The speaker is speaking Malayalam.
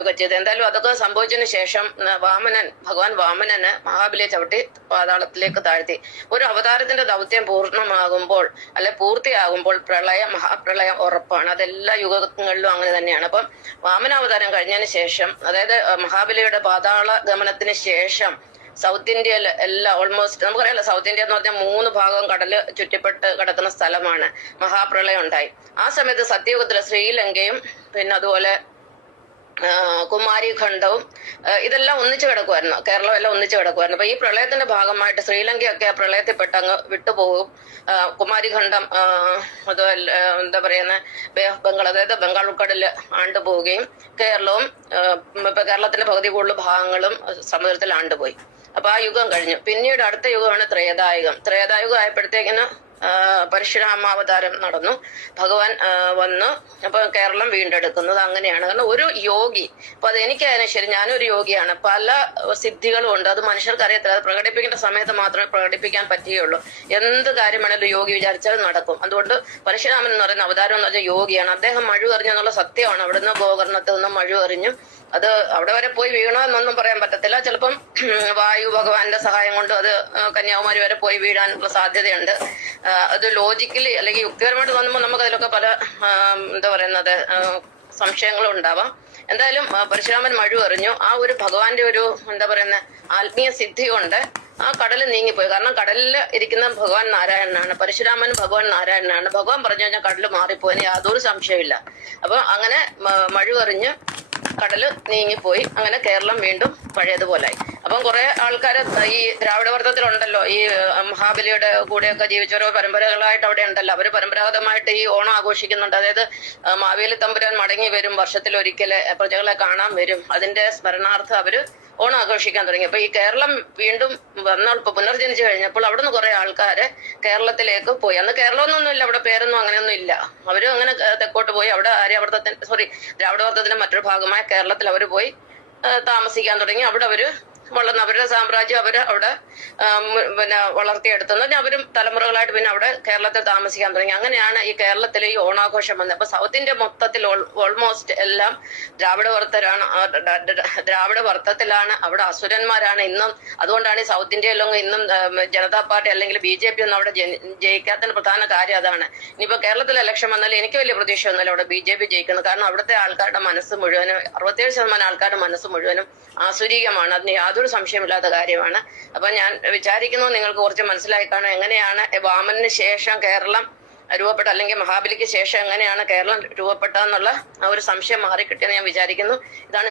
ഒക്കെ ചെയ്ത്. എന്തായാലും അതൊക്കെ സംഭവിച്ചതിന് ശേഷം ഭഗവാൻ വാമനന് മഹാബലിയെ ചവിട്ടി പാതാളത്തിലേക്ക് താഴ്ത്തി. ഒരു അവതാരത്തിന്റെ ദൗത്യം പൂർണ്ണമാകുമ്പോൾ പൂർത്തിയാകുമ്പോൾ മഹാപ്രളയം ഉറപ്പാണ്. അതെല്ലാ യുഗങ്ങളിലും അങ്ങനെ തന്നെയാണ്. അപ്പം വാമനാവതാരം കഴിഞ്ഞതിന് ശേഷം, അതായത് മഹാബലിയുടെ പാതാള ഗമനത്തിന് ശേഷം സൗത്ത് ഇന്ത്യയിൽ എല്ലാം ഓൾമോസ്റ്റ് നമുക്കറിയാലോ, സൗത്ത് ഇന്ത്യ എന്ന് പറഞ്ഞാൽ 3 ഭാഗവും കടല് ചുറ്റിപ്പെട്ട് കിടക്കുന്ന സ്ഥലമാണ്. മഹാപ്രളയം ഉണ്ടായി. ആ സമയത്ത് സത്യയുഗത്തിലെ ശ്രീലങ്കയും പിന്നെ അതുപോലെ കുമാരിഖണ്ഡവും ഇതെല്ലാം ഒന്നിച്ചു കിടക്കുമായിരുന്നു. കേരളം എല്ലാം ഒന്നിച്ചു കിടക്കുമായിരുന്നു. അപ്പൊ ഈ പ്രളയത്തിന്റെ ഭാഗമായിട്ട് ശ്രീലങ്കയൊക്കെ ആ പ്രളയത്തിൽപ്പെട്ട് അങ്ങ് വിട്ടുപോകും. കുമാരിഖണ്ഡം അതുപോലെ എന്താ പറയുന്ന ബേ ഓഫ് ബംഗാൾ, അതായത് ബംഗാൾ ഉൾക്കടലിൽ ആണ്ടുപോവുകയും കേരളവും ഇപ്പൊ കേരളത്തിന്റെ പകുതി കൂടുതൽ ഭാഗങ്ങളും സമുദ്രത്തിൽ ആണ്ടുപോയി. അപ്പൊ ആ യുഗം കഴിഞ്ഞു. പിന്നീട് അടുത്ത യുഗമാണ് ത്രേതായുഗം. ത്രേതായുഗം ആയപ്പോഴത്തേക്കിന് പരശുരാമാവതാരം നടന്നു. ഭഗവാൻ വന്നു. അപ്പൊ കേരളം വീണ്ടെടുക്കുന്നത് അങ്ങനെയാണ്. കാരണം ഒരു യോഗി, അപ്പൊ അത് എനിക്കായാലും ശരി, ഞാനൊരു യോഗിയാണ്. പല സിദ്ധികളും ഉണ്ട്. അത് മനുഷ്യർക്ക് അറിയത്തില്ല. അത് പ്രകടിപ്പിക്കേണ്ട സമയത്ത് മാത്രമേ പ്രകടിപ്പിക്കാൻ പറ്റുകയുള്ളൂ. എന്ത് കാര്യമാണെങ്കിലും യോഗി വിചാരിച്ചാൽ നടക്കും. അതുകൊണ്ട് പരശുരാമൻ എന്ന് പറയുന്ന അവതാരം എന്ന് പറഞ്ഞാൽ യോഗിയാണ്. അദ്ദേഹം മഴു എറിഞ്ഞെന്നുള്ള സത്യമാണ്. അവിടുന്ന് ഗോകർണത്തിൽ നിന്നും മഴു എറിഞ്ഞു. അത് അവിടെ വരെ പോയി വീണോ എന്നൊന്നും പറയാൻ പറ്റത്തില്ല. ചിലപ്പം വായു ഭഗവാന്റെ സഹായം കൊണ്ട് അത് കന്യാകുമാരി വരെ പോയി വീഴാനുള്ള സാധ്യതയുണ്ട്. അത് ലോജിക്കലി അല്ലെങ്കിൽ യുക്തിപരമായിട്ട് തോന്നുമ്പോൾ നമുക്ക് അതിലൊക്കെ പല എന്താ പറയുന്നത് സംശയങ്ങളും ഉണ്ടാവാം. എന്തായാലും പരശുരാമൻ മഴു എറിഞ്ഞു. ആ ഒരു ഭഗവാന്റെ ഒരു എന്താ പറയുന്ന ആത്മീയ സിദ്ധി കൊണ്ട് ആ കടല് നീങ്ങിപ്പോയി. കാരണം കടലിൽ ഇരിക്കുന്ന ഭഗവാൻ നാരായണനാണ്. പരശുരാമൻ ഭഗവാൻ നാരായണനാണ്. ഭഗവാൻ പറഞ്ഞു കഴിഞ്ഞാൽ കടല് മാറിപ്പോയതിന് യാതൊരു സംശയമില്ല. അപ്പൊ അങ്ങനെ മഴു എറിഞ്ഞ് കടല് നീങ്ങിപ്പോയി. അങ്ങനെ കേരളം വീണ്ടും പഴയതുപോലായി. അപ്പം കുറെ ആൾക്കാര് ഈ ദ്രാവിഡവർത്തത്തിലുണ്ടല്ലോ, ഈ മഹാബലിയുടെ കൂടെയൊക്കെ ജീവിച്ചവരോ പരമ്പരകളായിട്ട് അവിടെ ഉണ്ടല്ലോ. അവര് പരമ്പരാഗതമായിട്ട് ഈ ഓണം ആഘോഷിക്കുന്നുണ്ട്. അതായത് മാവേലി തമ്പുരാൻ മടങ്ങി വരും, വർഷത്തിലൊരിക്കല് പ്രജകളെ കാണാൻ വരും. അതിന്റെ സ്മരണാർത്ഥം അവര് ഓണം ആഘോഷിക്കാൻ തുടങ്ങി. അപ്പൊ ഈ കേരളം വീണ്ടും വന്നപ്പോൾ പുനർജനിച്ചു കഴിഞ്ഞപ്പോൾ അവിടുന്ന് കുറെ ആൾക്കാര് കേരളത്തിലേക്ക് പോയി. അന്ന് കേരളമൊന്നുമില്ല, അവിടെ പേരൊന്നും അങ്ങനെയൊന്നും ഇല്ല. അവരും അങ്ങനെ തെക്കോട്ട് പോയി. അവിടെ ദ്രാവിഡവർത്തത്തിന്റെ മറ്റൊരു ഭാഗമായ കേരളത്തിൽ അവര് പോയി താമസിക്കാൻ തുടങ്ങി. അവിടെ അവര് അവരുടെ സാമ്രാജ്യം അവിടെ പിന്നെ വളർത്തിയെടുത്തെന്ന് അവരും തലമുറകളായിട്ട് പിന്നെ അവിടെ കേരളത്തിൽ താമസിക്കാൻ തുടങ്ങി. അങ്ങനെയാണ് ഈ കേരളത്തിലെ ഈ ഓണാഘോഷം വന്നത്. അപ്പൊ സൗത്ത് ഇന്ത്യ മൊത്തത്തിൽ ഓൾമോസ്റ്റ് എല്ലാം ദ്രാവിഡവർത്തത്തിലാണ്. അവിടെ അസുരന്മാരാണ് ഇന്നും. അതുകൊണ്ടാണ് ഈ സൗത്ത് ഇന്ത്യയിലൊന്നും ഇന്നും ജനതാ പാർട്ടി അല്ലെങ്കിൽ BJP ഒന്നും അവിടെ ജയിക്കാത്തതിന് പ്രധാന കാര്യം അതാണ്. ഇനിയിപ്പോ കേരളത്തിൽ ഇലക്ഷൻ വന്നാൽ എനിക്ക് വലിയ പ്രതീക്ഷയൊന്നുമില്ല അവിടെ BJP ജയിക്കുന്നത്. കാരണം അവിടുത്തെ ആൾക്കാരുടെ മനസ്സ് മുഴുവനും 67% ആൾക്കാരുടെ മനസ്സ് മുഴുവനും ആസുരീകമാണ്. അതിന് യാതൊരു സംശയമില്ലാത്ത കാര്യമാണ്. അപ്പൊ ഞാൻ വിചാരിക്കുന്നു നിങ്ങൾക്ക് കുറച്ച് മനസ്സിലായി കാണും എങ്ങനെയാണ് വാമനന് ശേഷം കേരളം രൂപപ്പെട്ട, അല്ലെങ്കിൽ മഹാബലിക്ക് ശേഷം എങ്ങനെയാണ് കേരളം രൂപപ്പെട്ടതെന്നുള്ള ആ ഒരു സംശയം മാറിക്കിട്ടിയെന്ന് ഞാൻ വിചാരിക്കുന്നു. ഇതാണ്